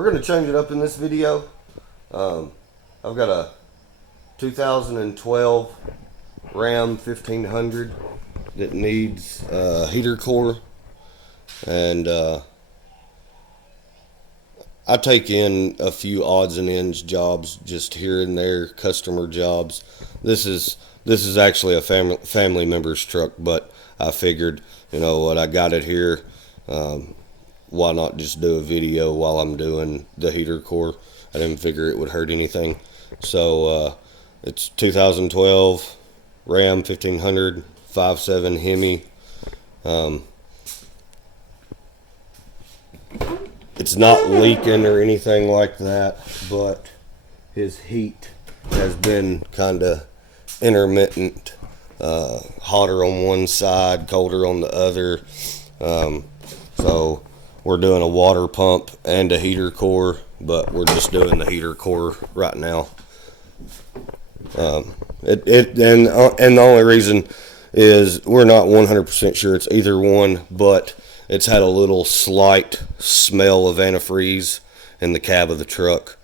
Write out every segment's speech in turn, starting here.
We're going to change it up in this video. I've got a 2012 Ram 1500 that needs a heater core, and I take in a few odds and ends jobs just here and there, customer jobs. This is actually a family member's truck, but I figured, you know what, I got it here. Why not just do a video while I'm doing the heater core? I didn't figure it would hurt anything. So it's 2012 Ram 1500 5.7 Hemi. It's not leaking or anything like that, but his heat has been kind of intermittent, hotter on one side, colder on the other. So we're doing a water pump and a heater core, but we're just doing the heater core right now. And the only reason is we're not 100% sure it's either one, but it's had a little slight smell of antifreeze in the cab of the truck.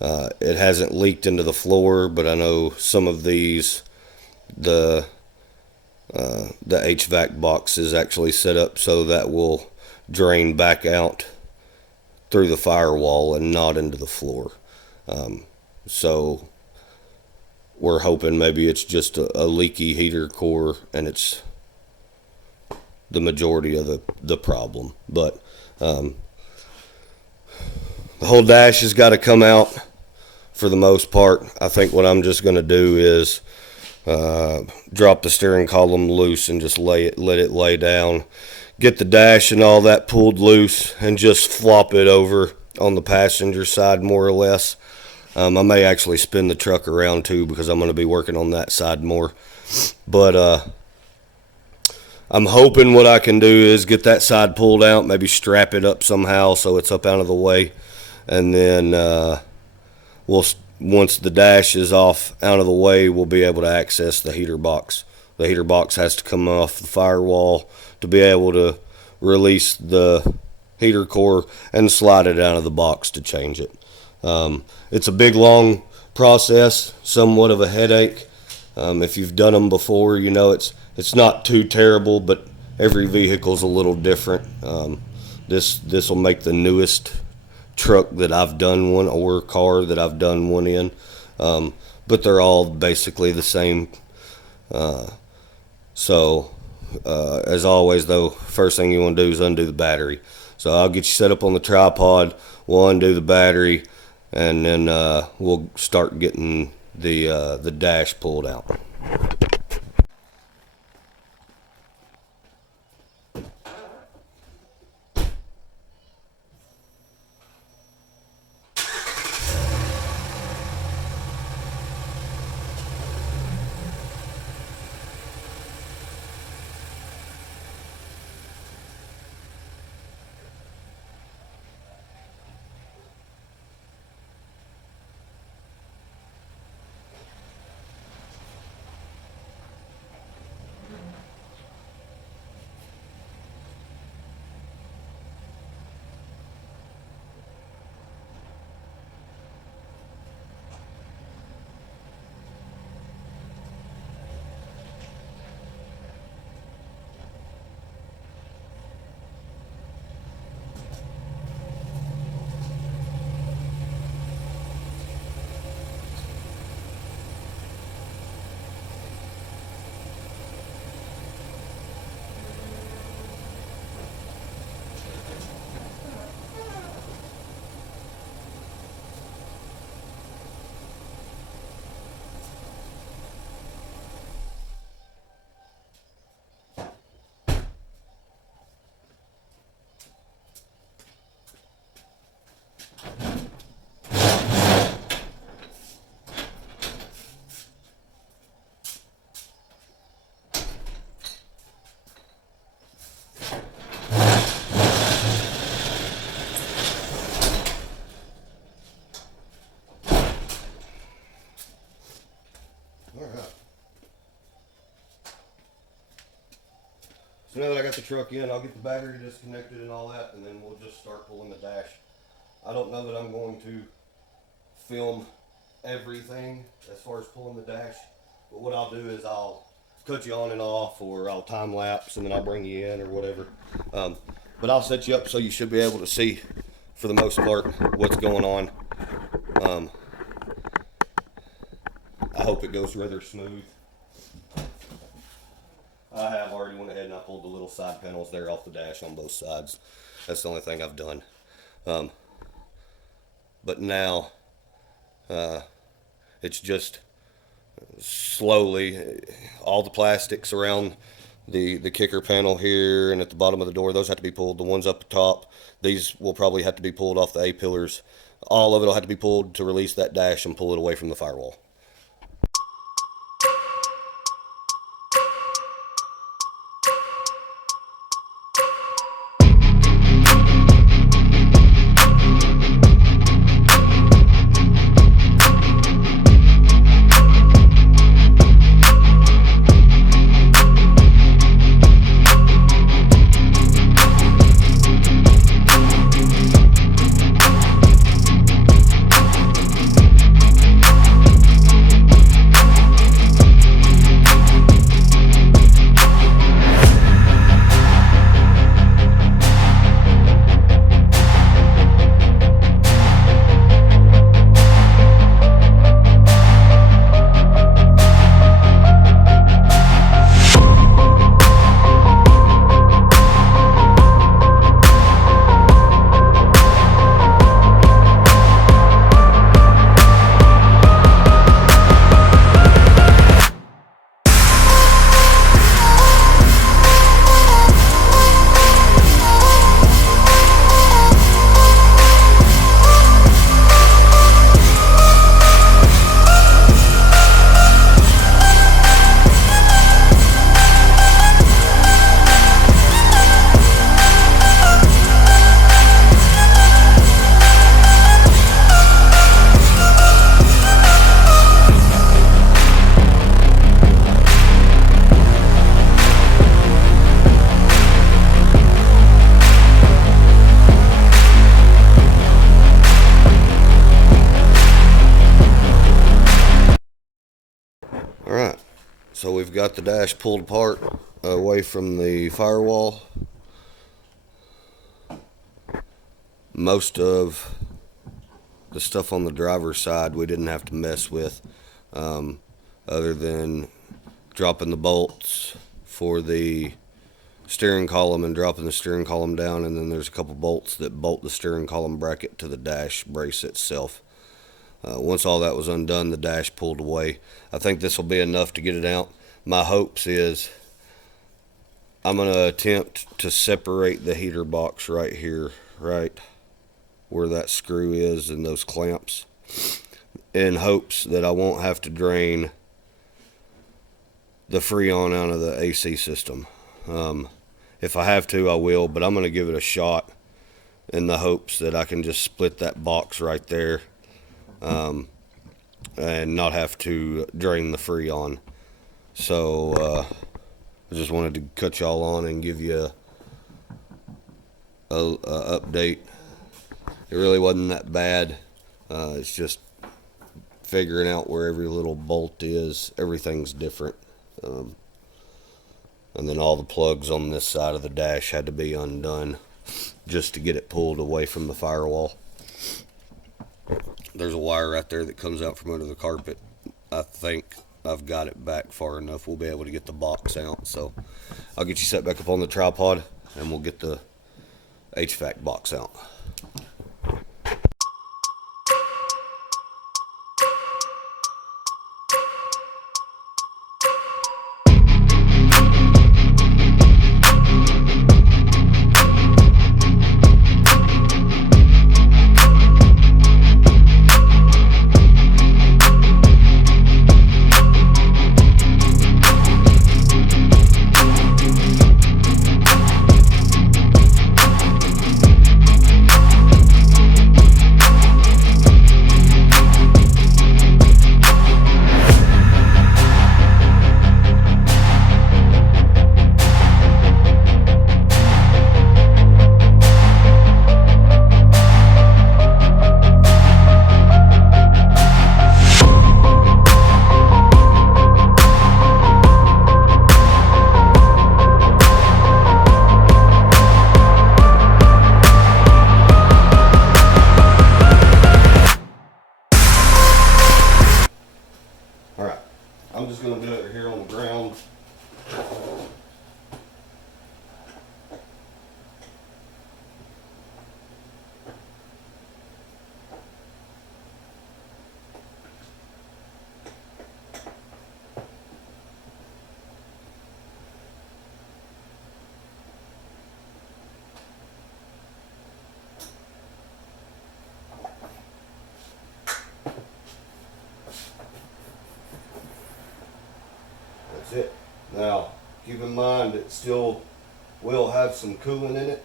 It hasn't leaked into the floor, but I know some of these, the HVAC box is actually set up so that will drain back out through the firewall and not into the floor. So we're hoping maybe it's just a leaky heater core and it's the majority of the problem. But the whole dash has got to come out for the most part. I think what I'm just going to do is drop the steering column loose and just let it lay down. Get the dash and all that pulled loose and just flop it over on the passenger side more or less. I may actually spin the truck around too because I'm going to be working on that side more. But I'm hoping what I can do is get that side pulled out, maybe strap it up somehow so it's up out of the way. And then once the dash is off out of the way, we'll be able to access the heater box. The heater box has to come off the firewall to be able to release the heater core and slide it out of the box to change it. It's a big, long process, somewhat of a headache. If you've done them before, you know it's not too terrible, but every vehicle's a little different. This will make the newest truck that I've done one, or car that I've done one in, but they're all basically the same. So as always though, first thing you want to do is undo the battery. So I'll get you set up on the tripod, we'll undo the battery, and then we'll start getting the dash pulled out. So now that I got the truck in, I'll get the battery disconnected and all that, and then we'll just start pulling the dash. I don't know that I'm going to film everything as far as pulling the dash, but what I'll do is I'll cut you on and off, or I'll time lapse and then I'll bring you in or whatever. But I'll set you up so you should be able to see, for the most part, what's going on. I hope it goes rather smooth. I have already went ahead and I pulled the little side panels there off the dash on both sides. That's the only thing I've done. But now it's just slowly, all the plastics around the kicker panel here and at the bottom of the door, those have to be pulled. The ones up top, these will probably have to be pulled off the A-pillars. All of it will have to be pulled to release that dash and pull it away from the firewall. Alright, so we've got the dash pulled apart away from the firewall. Most of the stuff on the driver's side we didn't have to mess with, other than dropping the bolts for the steering column and dropping the steering column down, and then there's a couple bolts that bolt the steering column bracket to the dash brace itself. Once all that was undone, the dash pulled away. I think this will be enough to get it out. My hopes is I'm going to attempt to separate the heater box right here, right where that screw is and those clamps, in hopes that I won't have to drain the Freon out of the AC system. If I have to, I will, but I'm going to give it a shot in the hopes that I can just split that box right there, and not have to drain the Freon. So I just wanted to cut y'all on and give you a update. It really wasn't that bad. It's just figuring out where every little bolt is. Everything's different. And then all the plugs on this side of the dash had to be undone just to get it pulled away from the firewall. There's a wire right there that comes out from under the carpet. I think I've got it back far enough. We'll be able to get the box out. So I'll get you set back up on the tripod and we'll get the HVAC box out. Now, keep in mind it still will have some coolant in it.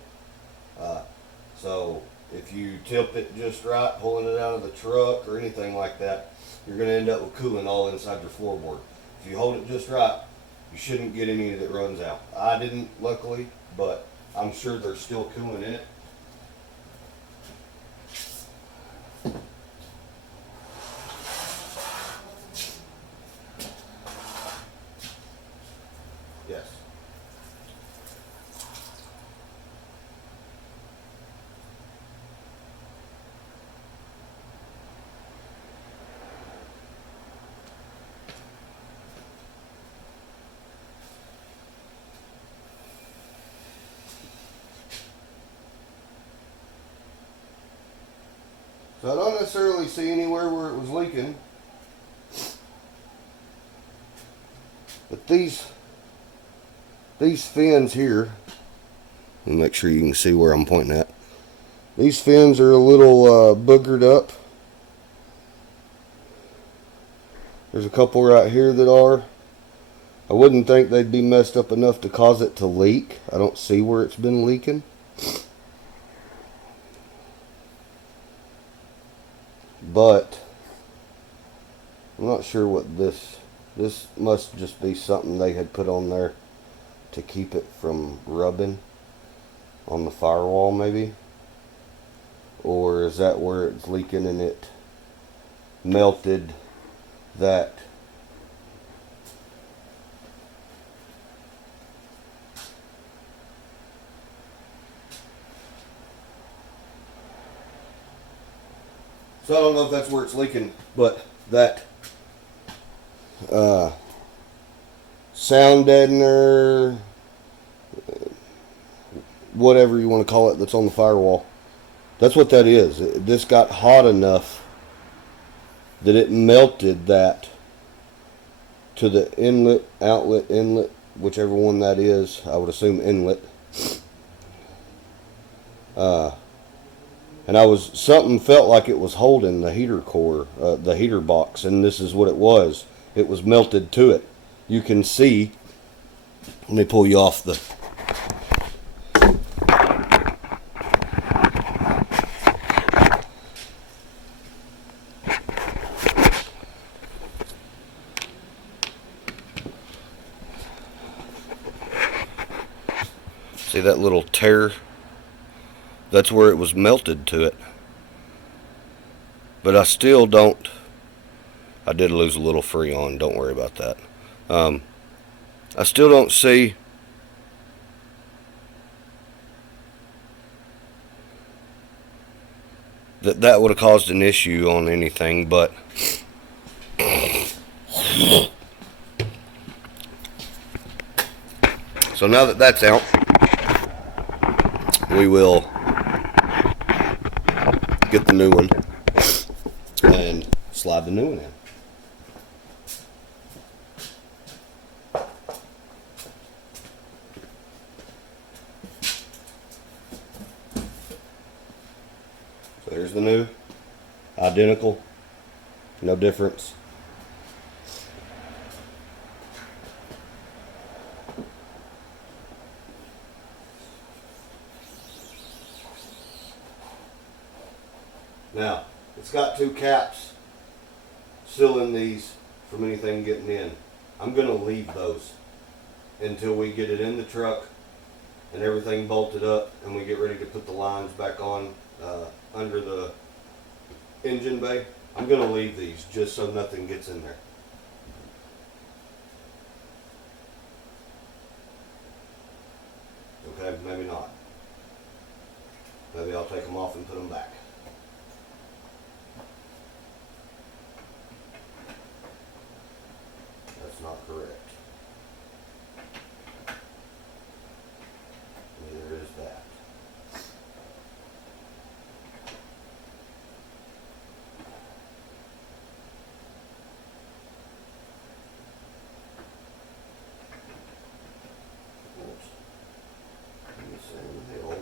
So if you tip it just right, pulling it out of the truck or anything like that, you're going to end up with coolant all inside your floorboard. If you hold it just right, you shouldn't get any that runs out. I didn't, luckily, but I'm sure there's still coolant in it. Yes. So I don't necessarily see anywhere where it was leaking. But these fins here, let me make sure you can see where I'm pointing at. These fins are a little boogered up. There's a couple right here that are. I wouldn't think they'd be messed up enough to cause it to leak. I don't see where it's been leaking. But I'm not sure what this must just be something they had put on there to keep it from rubbing on the firewall maybe. Or is that where it's leaking and it melted that so I don't know if that's where it's leaking, but that sound deadener, whatever you want to call it, that's on the firewall, that's what that is. This got hot enough that it melted that to the inlet, outlet, inlet, whichever one that is. I would assume inlet. And something felt like it was holding the heater core, the heater box, and this is what it was. It was melted to it. You can see, let me pull you off the, see that little tear? That's where it was melted to it. But I still don't, I did lose a little Freon, don't worry about that. I still don't see that would have caused an issue on anything, but so now that that's out, we will get the new one and slide the new one in. So there's the new, identical, no difference. Now, it's got two caps sealing these from anything getting in. I'm going to leave those until we get it in the truck and everything bolted up and we get ready to put the lines back on under the engine bay. I'm going to leave these just so nothing gets in there. Okay, maybe not. Maybe I'll take them off and put them back. That's not correct. Neither is that. Oops. Same hill.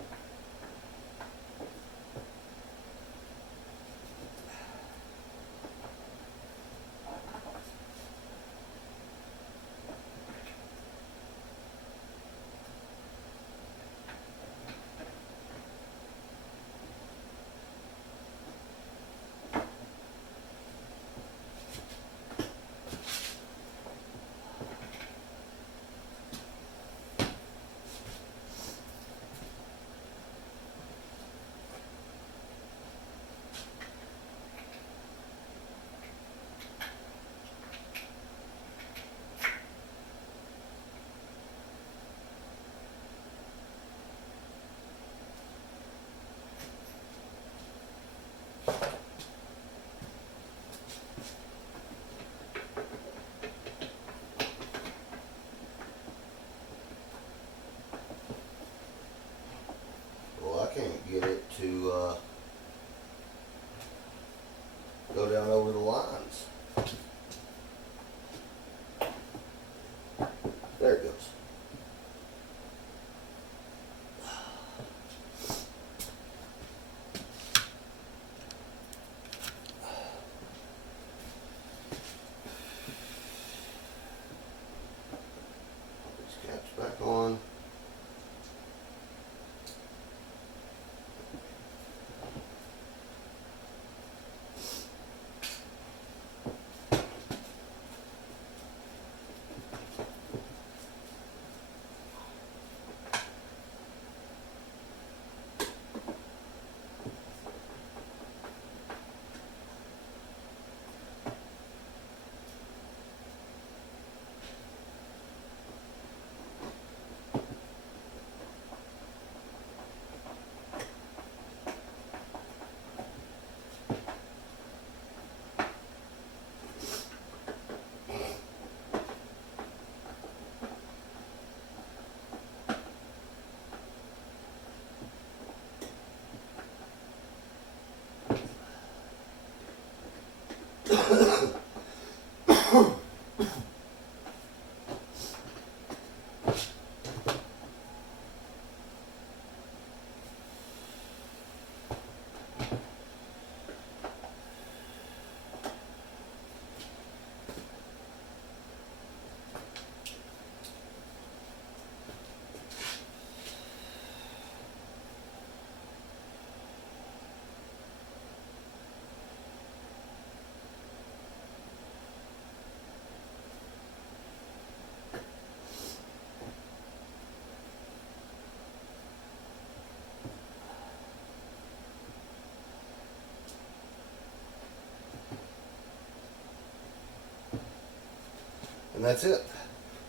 And that's it.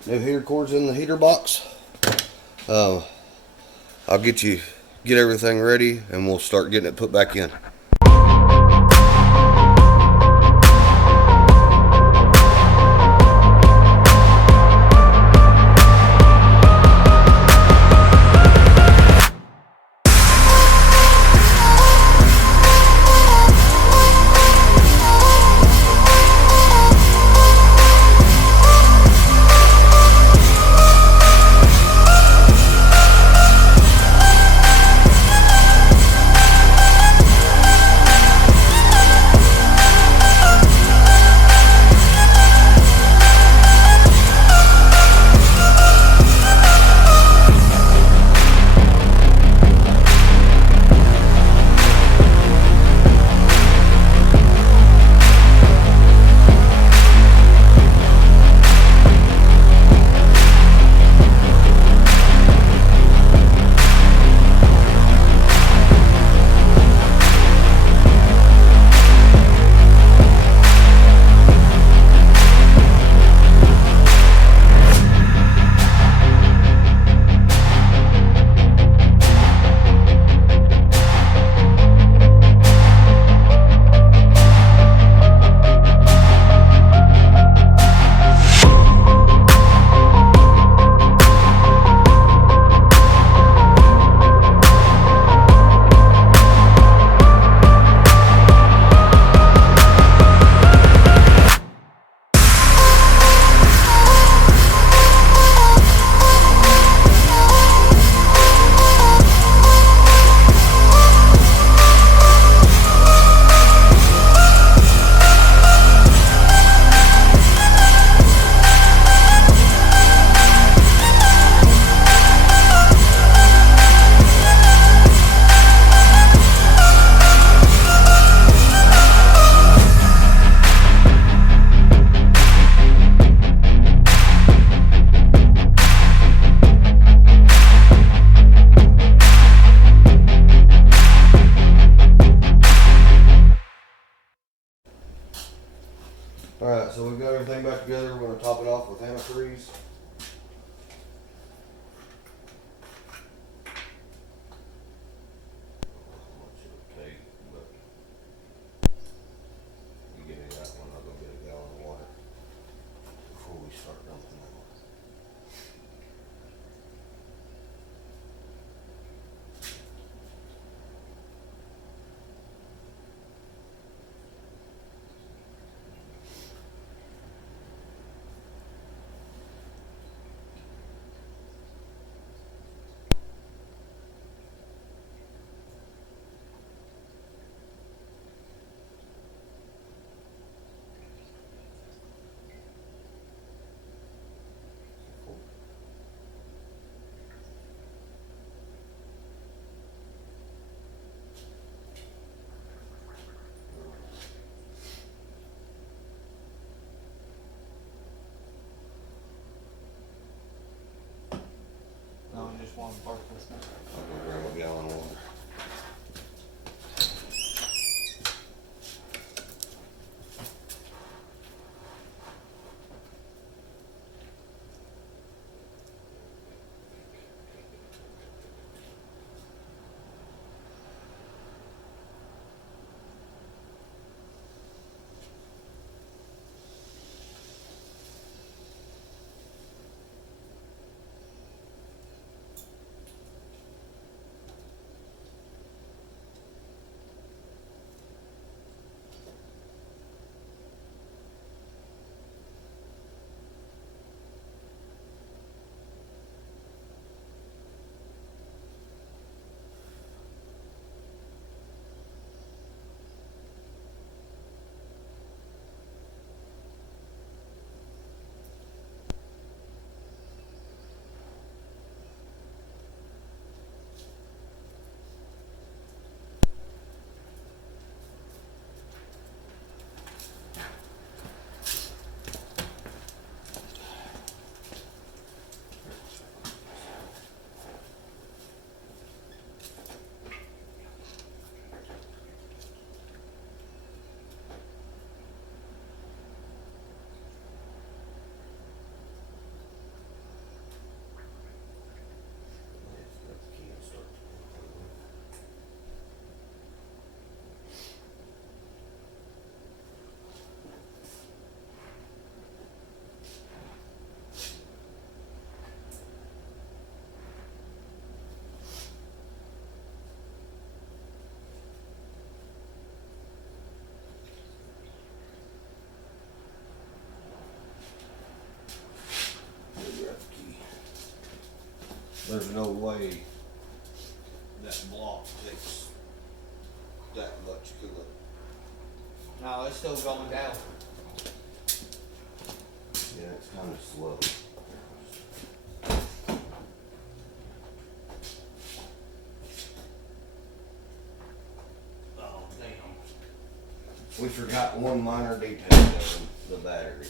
New heater cords in the heater box. I'll get everything ready, and we'll start getting it put back in. Alright, so we've got everything back together. We're going to top it off with antifreeze. You get it out one, I'll go get a gallon of water before we start dumping that one. No, just one part this now. I'll go grab a gallon of water. there's no way that block takes that much coolant. No, it's still going down. Yeah, it's kind of slow. Oh, damn. We forgot one minor detail though, the battery.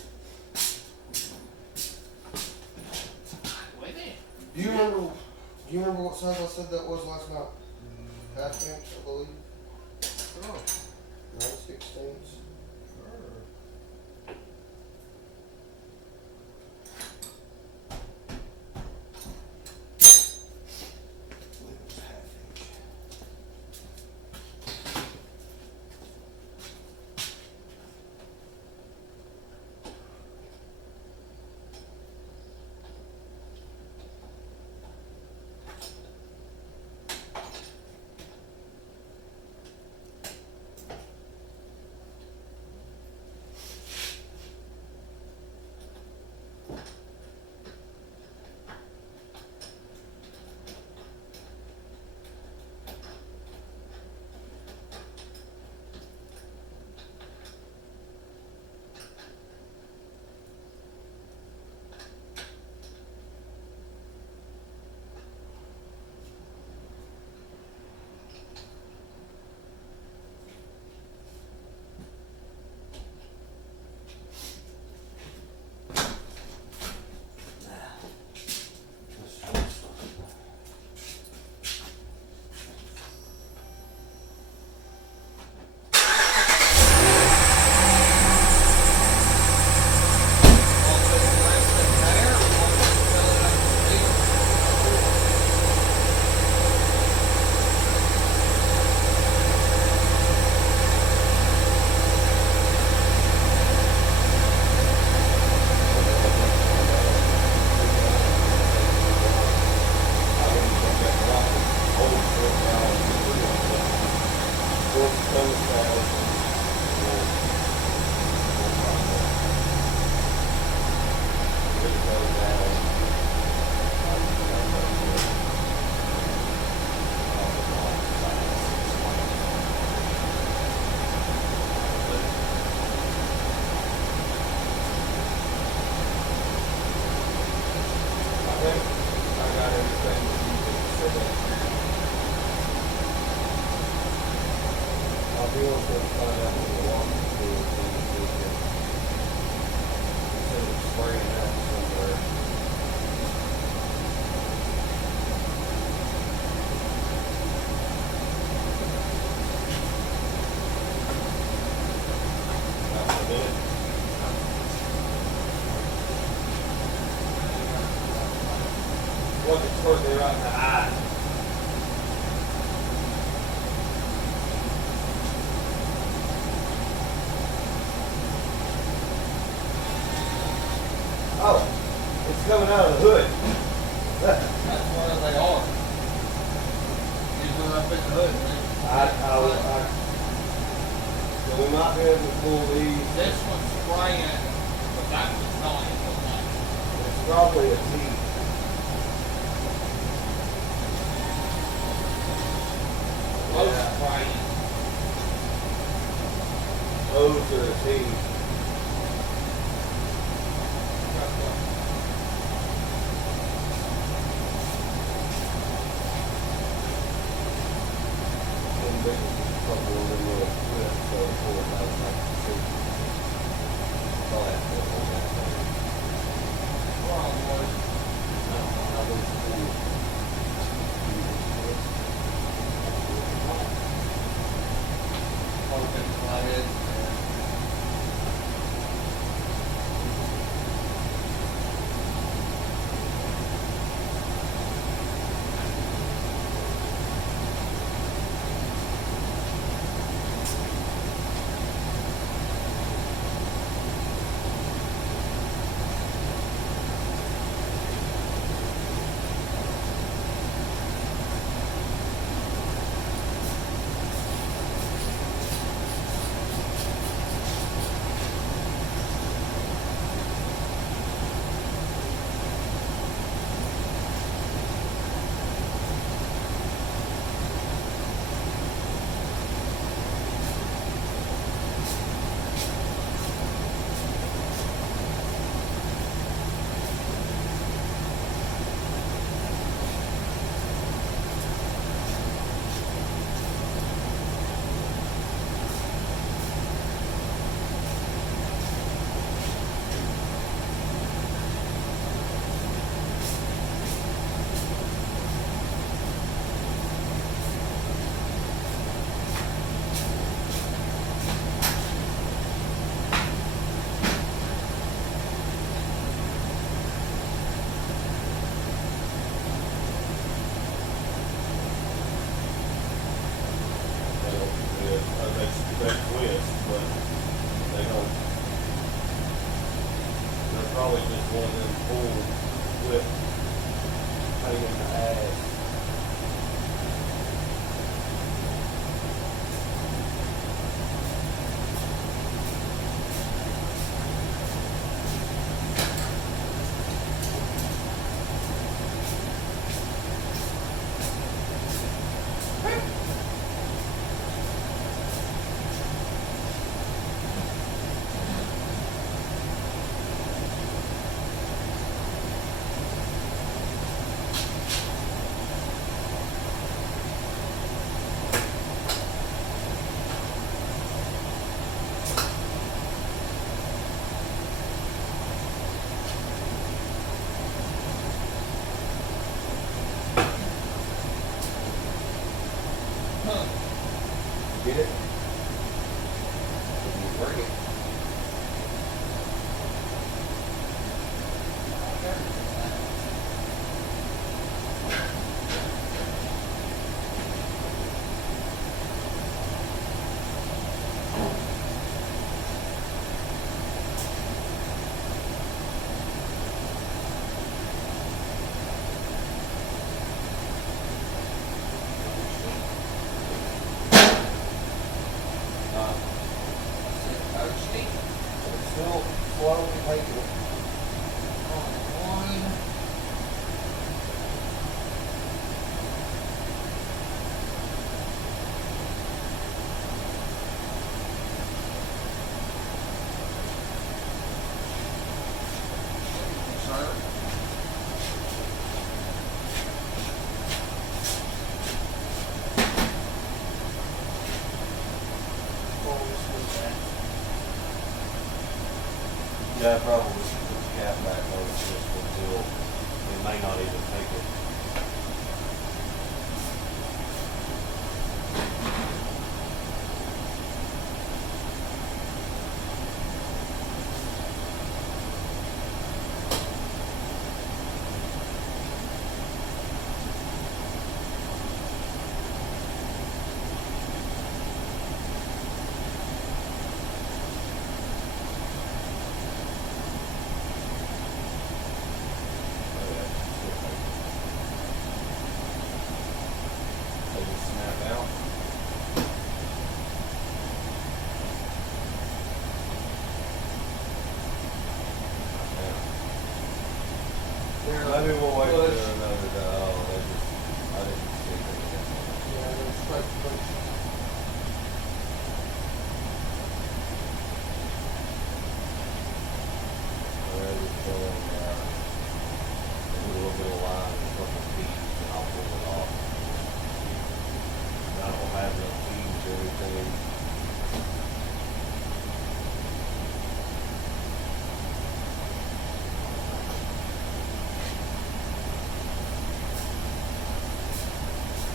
Wait a minute. Do you remember what size I said that was last night? Half inch, I believe. Oh. 9/16. Looking toward me right in the eye. Oh, it's coming out of the hood. That's where they are. Usually up in the hood, man. So we might be able to pull these. This one's spraying, but that one's not. It looks like. It's probably a T. Both spraying. Those are a T. they twist, but they don't. They're probably just one of them full flip pain in the ass. Huh. Get it? Work it. Still slowly making it. One. Sir. Yeah, probably should put the cap back on it just until it may not even take it. They just snap out. Maybe we'll wait for another day. Oh, they just, I didn't see it. Yeah, they're straight push. They're just pulling, a little bit of line, a couple feet, and I'll pull it off. I don't have no fees or anything.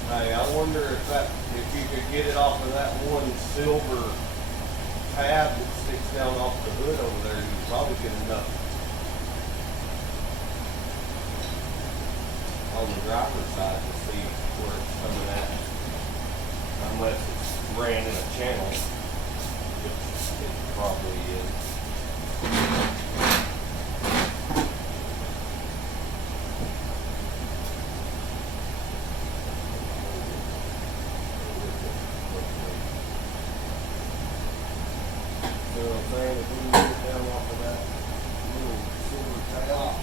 Hey, I wonder if you could get it off of that one silver tab that sticks down off the hood over there, you could probably get enough on the driver's side to see where it's coming at. Unless it's ran in a channel, which it probably is. You know what I'm saying? If we can get it down off of that little silver tab,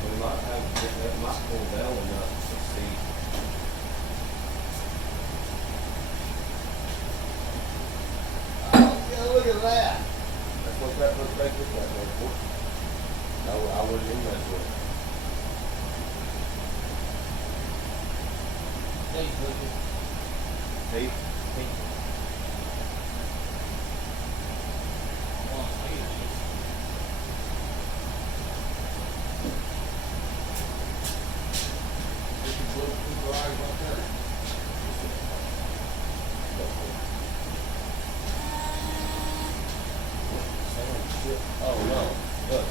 we might have, that might pull down enough to see. Oh, yeah, look at that. That's what that little thing is that way for. No, I wouldn't even mess with it. Thanks, Lucas. Hey, Well, I'll tell you this. This is little two guys right there. oh no, look.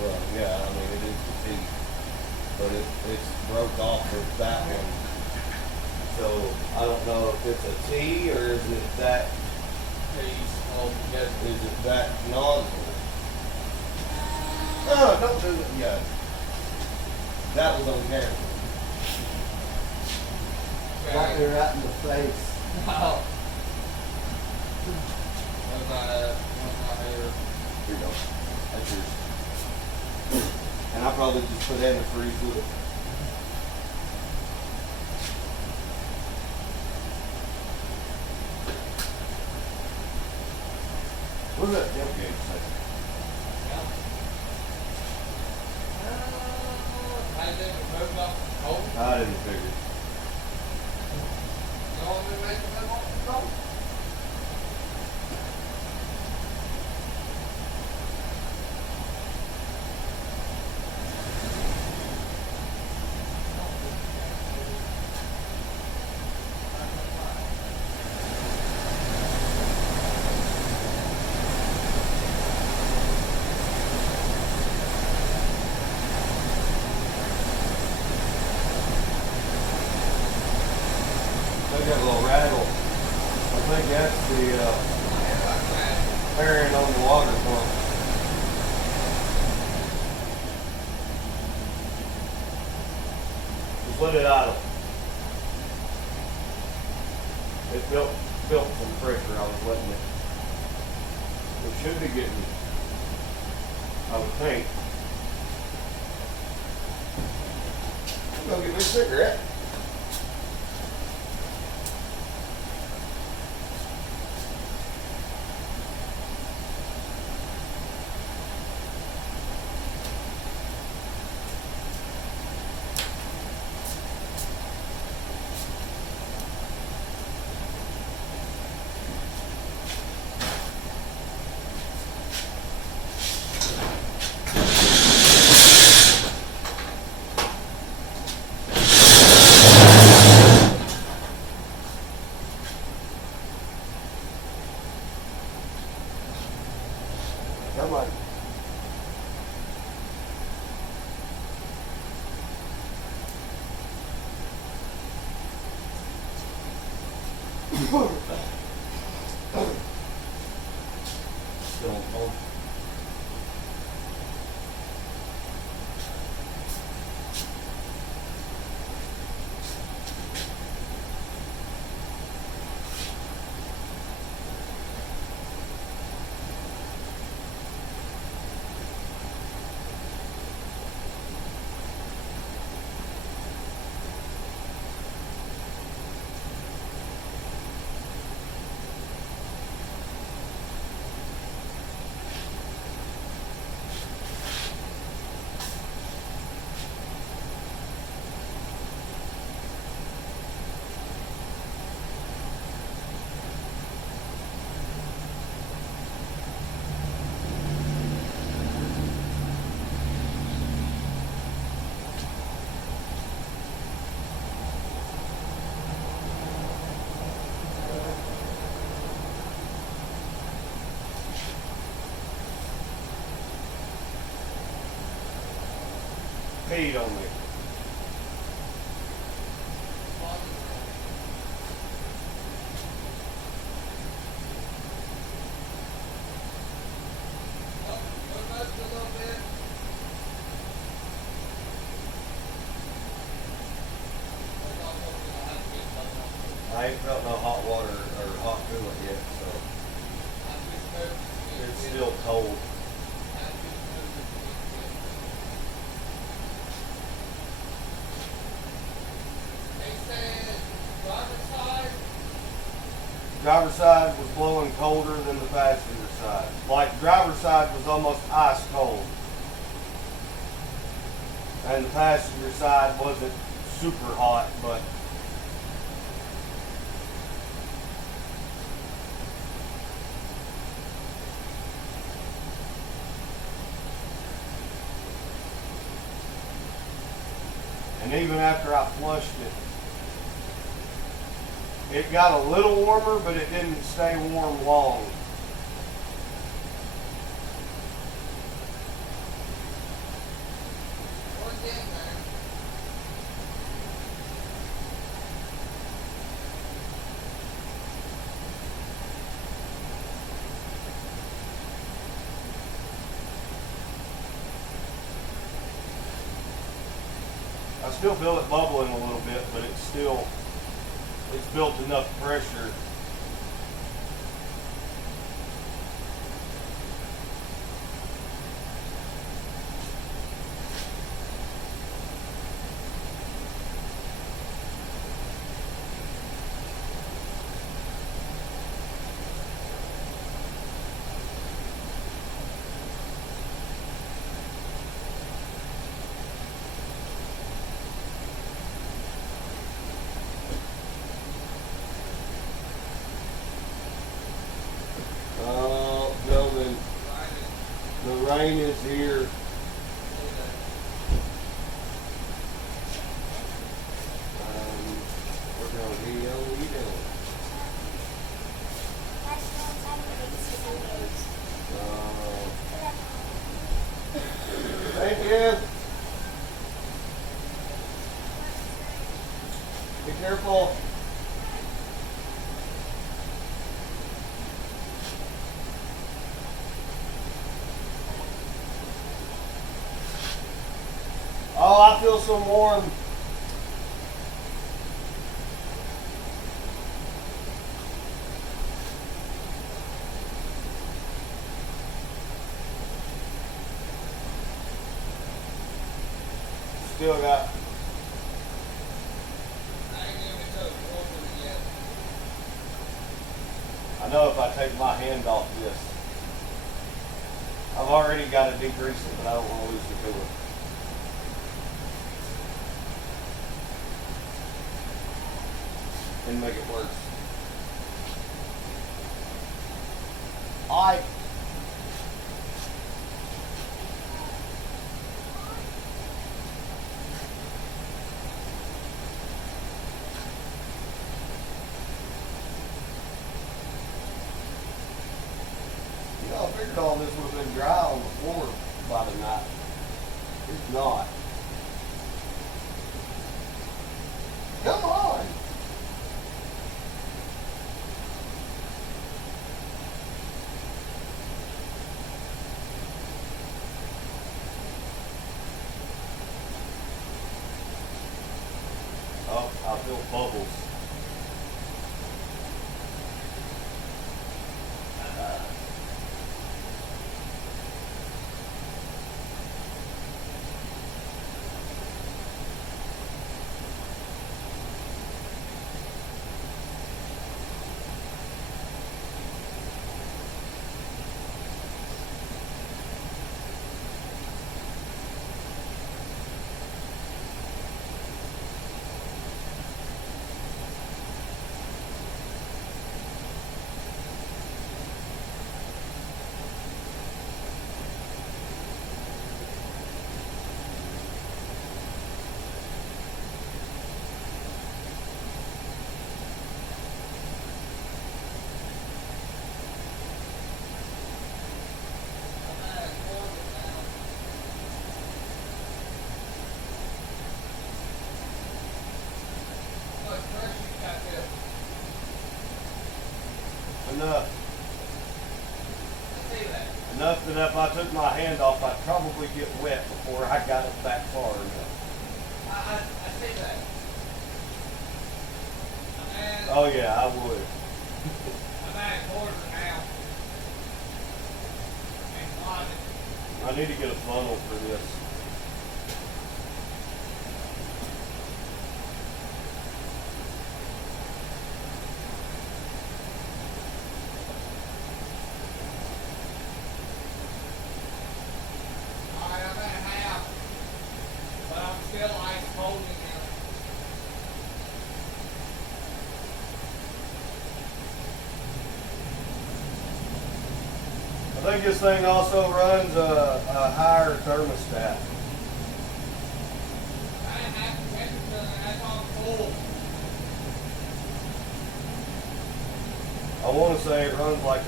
Well, yeah, I mean, it is the teeth. But it's broke off of that one. So I don't know if it's a T or is it that Piece altogether. is it that nozzle? Oh, don't do it yet. That was on camera. Right there right in the face. No. One's not here. Here you go. That's yours. And I probably just put that in the freeze with it. What's that tailgate say? Yeah. I think it moved up cold. I didn't figure. You want me to make it move up cold? I got a little rattle. I think that's the bearing on the water pump. Just let it idle. It built some pressure. I was letting it. It should be getting, I would think. I'm gonna get me a cigarette. Come on. Still on phone. Feed on me. I ain't felt no hot water or hot coolant yet, so it's still cold. Driver's side was blowing colder than the passenger side. Like driver's side was almost ice cold. And the passenger side wasn't super hot, but and even after I flushed it got a little warmer, but it didn't stay warm long. I still feel it bubbling a little bit, but it's built enough pressure. Gentlemen, the rain is here. We're going to be on you down. Thank you. Be careful. Oh, I feel so warm. Still got. I know if I take my hand off this, I've already got to decrease it, but I don't want to lose the cooler. And make it worse. Alright. You know, I figured all this would have been dry on the floor by the night. It's not. Come on. Oh, I feel bubbles. Enough. Enough that if I took my hand off, I'd probably get wet before I got it back far enough. I see that. Oh yeah, I would. I'm at a quarter now. And closet. I need to get a funnel for this. Alright, I'm at a half. But I'm still ice holding him. I think this thing also runs a higher thermostat. I didn't have to temperature and that's on full. I want to say it runs like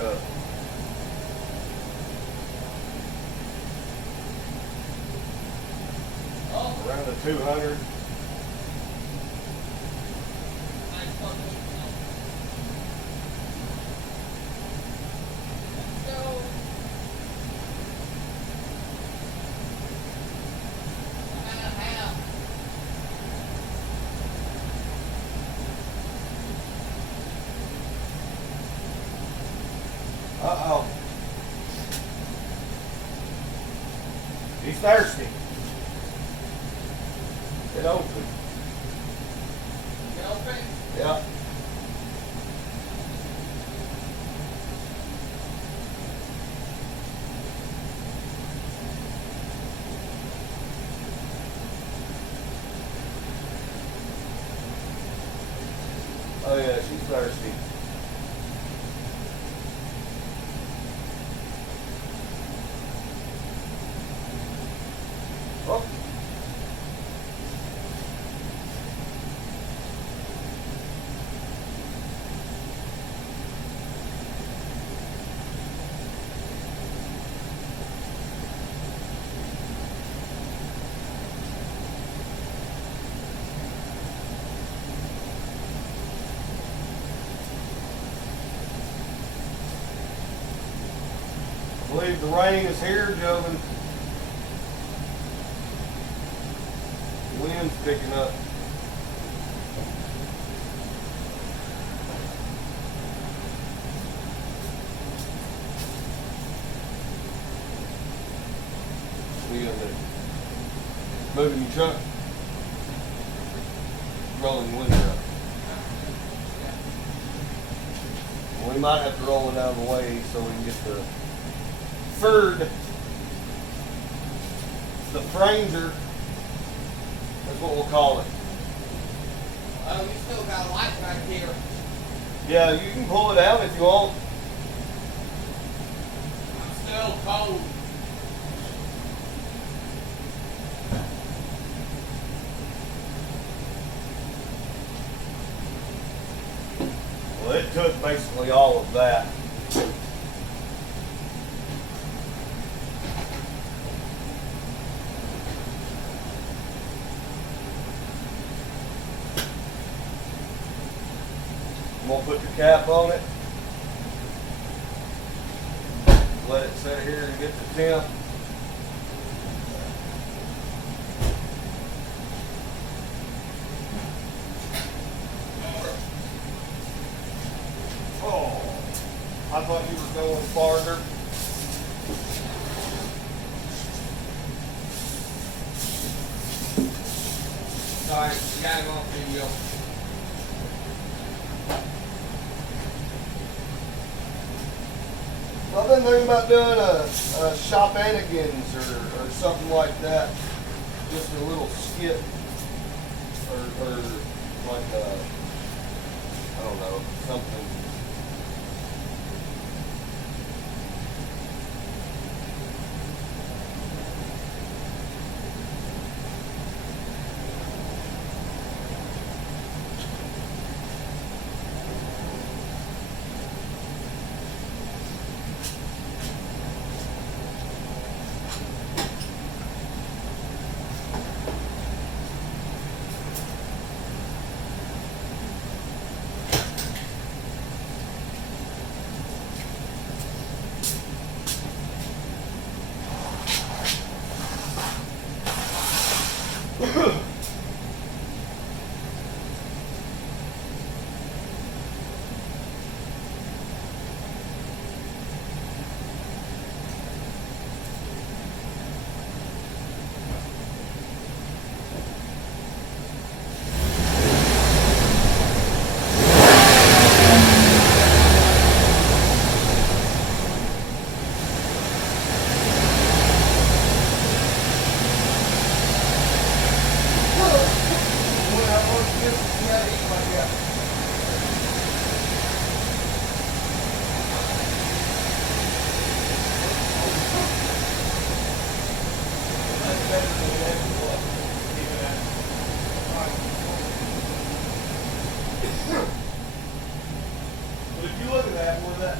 around the 200. Nice fucking let's go. I'm at a half. thirsty. Get open. Get open. Yeah. Oh yeah, she's thirsty. Oh. I believe the rain is here, Joven. The wind's picking up. What are you gonna do? Moving your truck? Rolling the window up. We might have to roll it out of the way so we can get the Ferd, the Franger, that's what we'll call it. Oh, you still got a light back here. Yeah, you can pull it out if you want. I'm still cold. Well, it took basically all of that. I'm gonna put the cap on it. Let it sit here and get the temp. Oh, I thought you were going farther. Sorry, you gotta go off video. I've been thinking about doing a Shop-Anigans or something like that. Just a little skit or like I don't know, something. But if you look at that, where that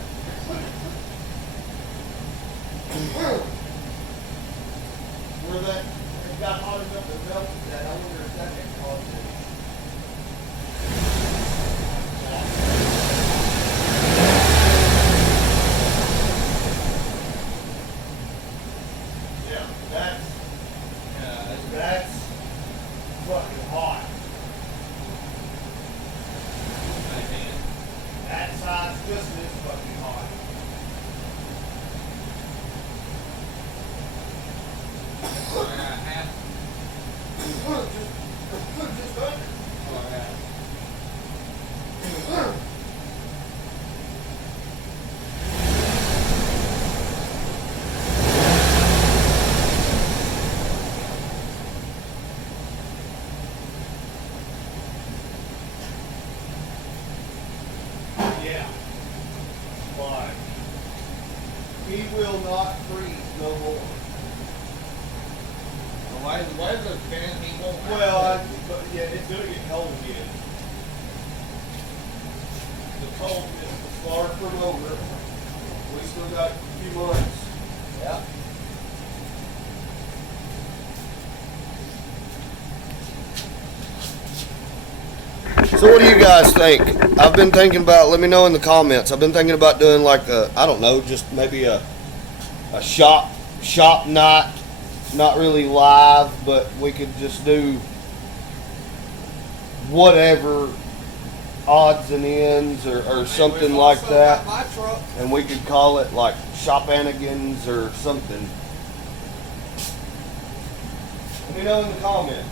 it got hot enough to melt that, I wonder if that had caused it. Yeah, that's fucking hot. That side's just as fucking hot. alive. He will not freeze no more. The way the weather's been, he won't. Well, but yeah, it's gonna get cold again. The cold is far from over. We still got a few months. Yeah. So what do you guys think? I've been thinking about, let me know in the comments. I've been thinking about doing like a, I don't know, just maybe a shop night. Not really live, but we could just do whatever odds and ends or something like that. My truck. And we could call it like Shopanigans or something. Let me know in the comments.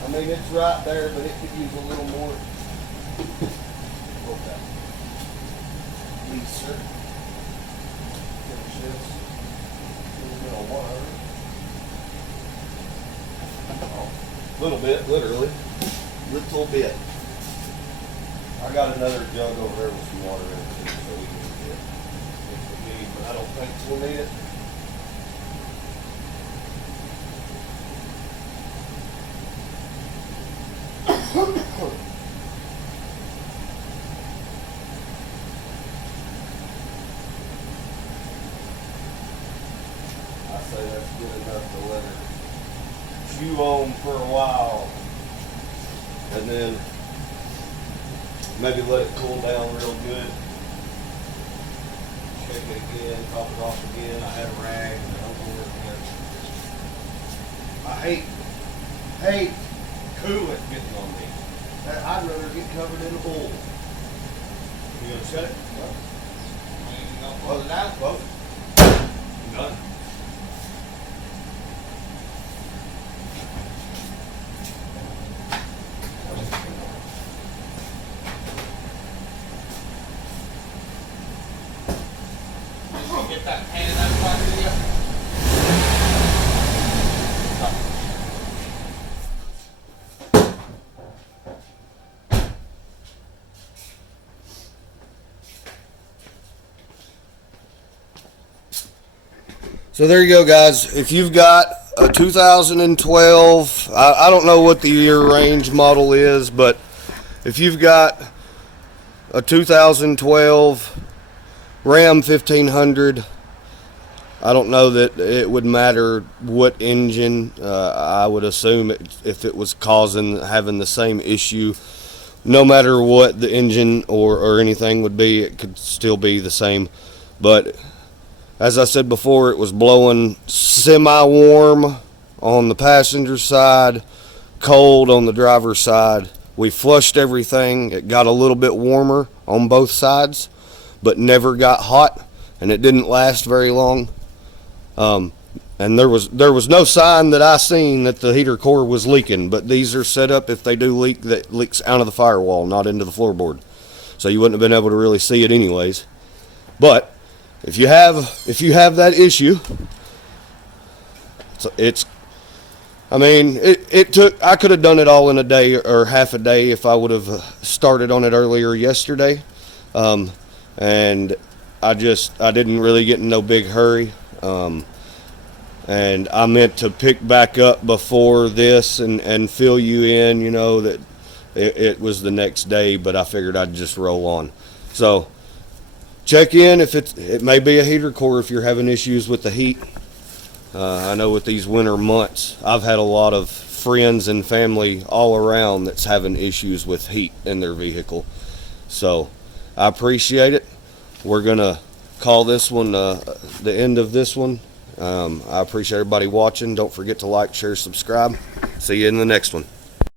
I mean, it's right there, but it could use a little more. Okay. Please, sir. Finish this. A little bit of water. Oh, little bit, literally. Little bit. I got another jug over there with some water in it too, so we can get it if we need, but I don't think we'll need it. I say that's good enough to let her chew on for a while. And then maybe let it cool down real good. Check it again, top it off again. I had a rag and I don't know where it went. I hate coolant getting on me. I'd rather get covered in oil. You gonna shut it? You gonna pull it out? Well, done. Get that pan out front of you. So there you go, guys. If you've got a 2012, I don't know what the year range model is, but if you've got a 2012 Ram 1500, I don't know that it would matter what engine. I would assume if it was having the same issue, no matter what the engine or anything would be, it could still be the same. But as I said before, it was blowing semi-warm on the passenger side, cold on the driver's side. We flushed everything. It got a little bit warmer on both sides, but never got hot, and it didn't last very long. And there was no sign that I seen that the heater core was leaking, but these are set up if they do leak, that leaks out of the firewall, not into the floorboard. So you wouldn't have been able to really see it anyways. But if you have that issue, I could have done it all in a day or half a day if I would have started on it earlier yesterday. And I didn't really get in no big hurry. And I meant to pick back up before this and fill you in, that it was the next day, but I figured I'd just roll on. So check in if it may be a heater core if you're having issues with the heat. I know with these winter months, I've had a lot of friends and family all around that's having issues with heat in their vehicle. So I appreciate it. We're gonna call this one the end of this one. I appreciate everybody watching. Don't forget to like, share, subscribe. See you in the next one.